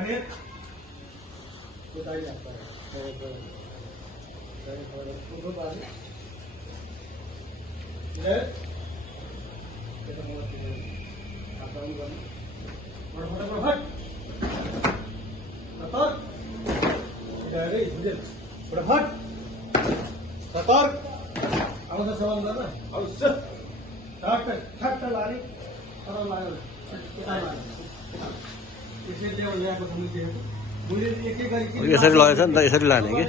अनि त्यो दाइ लाग्छ उसो बाजे ले त्यो म आउनु गर्नु फटाफट सतर्क डाइरे हुँदैन फटाफट सतर्क आउँछ सवाल गर्न अवश्य ठ्याक्क लाने तर लाग्यो यसरी लगेछ नि त यसरी लाने कि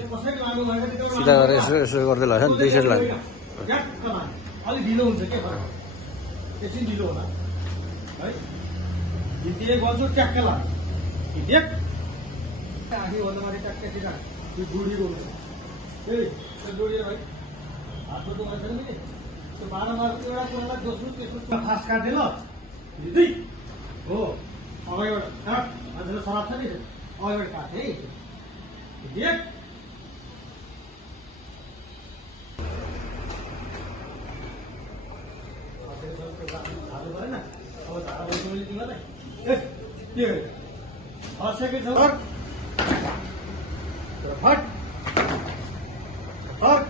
सिधा गरेर यसो यसो गर्दै लगेछ नि त्यसरी लाने अलिक ढिलो हुन्छ के एकछिन ढिलो होला है हिँड्दै गर्छु ट्याक्क लाने हिँडेक आखिभन्दा माथि ट्याक्क सिधा त्यो डोरीको हुन्छ ए त्यो डोरी है हातको त छैन नि त्यो बाह्रमा एउटा कुरालाई दोस्रो त्यसको फास्ट काट्ने ल हिँड्दै हो अगाडिबाट काट मान्छेलाई सराप छ नि अगाडिबाट काट है हिँडेक हाल्नु परेन अब धारा बस्नु तिमीलाई ए के फर्सेकै छ फट फट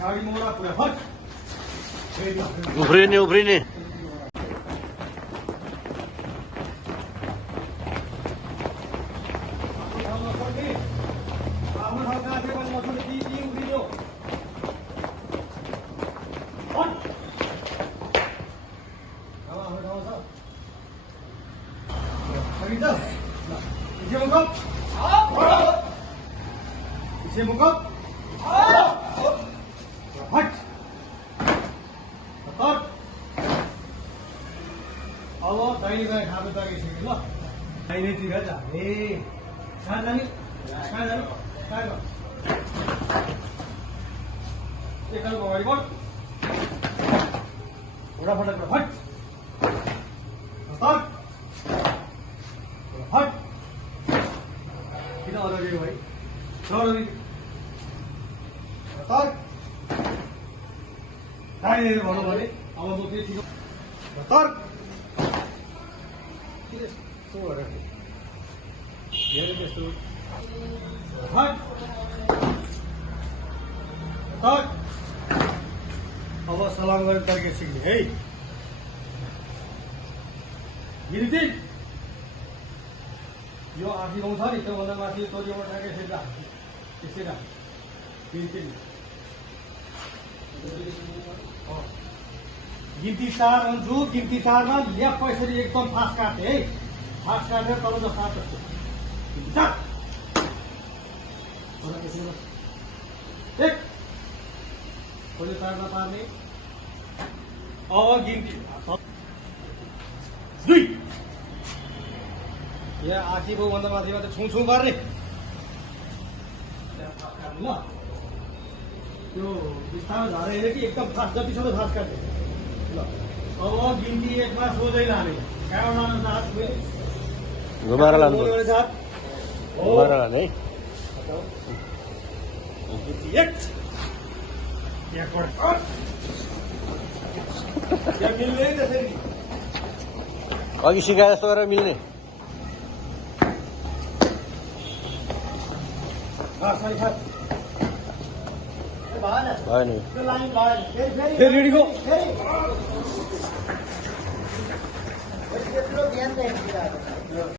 गाडी मोडा पुरा फट उफ्रिने उफ्रिने अब दाहिने दाहिने खाँदो ताकिसक्यो ल दाहिनेतिर जाने कहाँ जाने कहाँ जाने कहाँ गयो एकल अगाडि बढ फटाफट फट फट किन अगाडि भाइ दाहिने भन्नु भने अब म के ठिक तर्क अब सलाम गरेर तर्के सिक्ने है गिरिजी यो आँखी गाउँ छ नि त्योभन्दा माथि तोरीबाट ठ्याक्कै सिक्दा त्यसै राख गिन्ती 4 भन्छु गिन्ती 4 मा लेफ्ट यसरी एकदम फास्ट काटे है फास्ट काटेर तल जस्तो हात जस्तो एक खोले तार्न पार्ने अब गिन्ती 2 यहाँ आँखी भन्दा माथिबाट छुँ छुँ गर्ने ल त्यो बिस्तारो झरेर कि एकदम फास्ट जति सक्दो फास्ट काट्ने ल अब गिन्ती 1 मा सोझै लाने कहाँबाट लानु साथ घुमाएर लानु घुमाएर लाने है गिन्ती 1 यहाँबाट यहाँ मिल्ने त्यसरी अघि सिकाए जस्तो गरेर मिल्ने भयो नि फेरि रेडी गो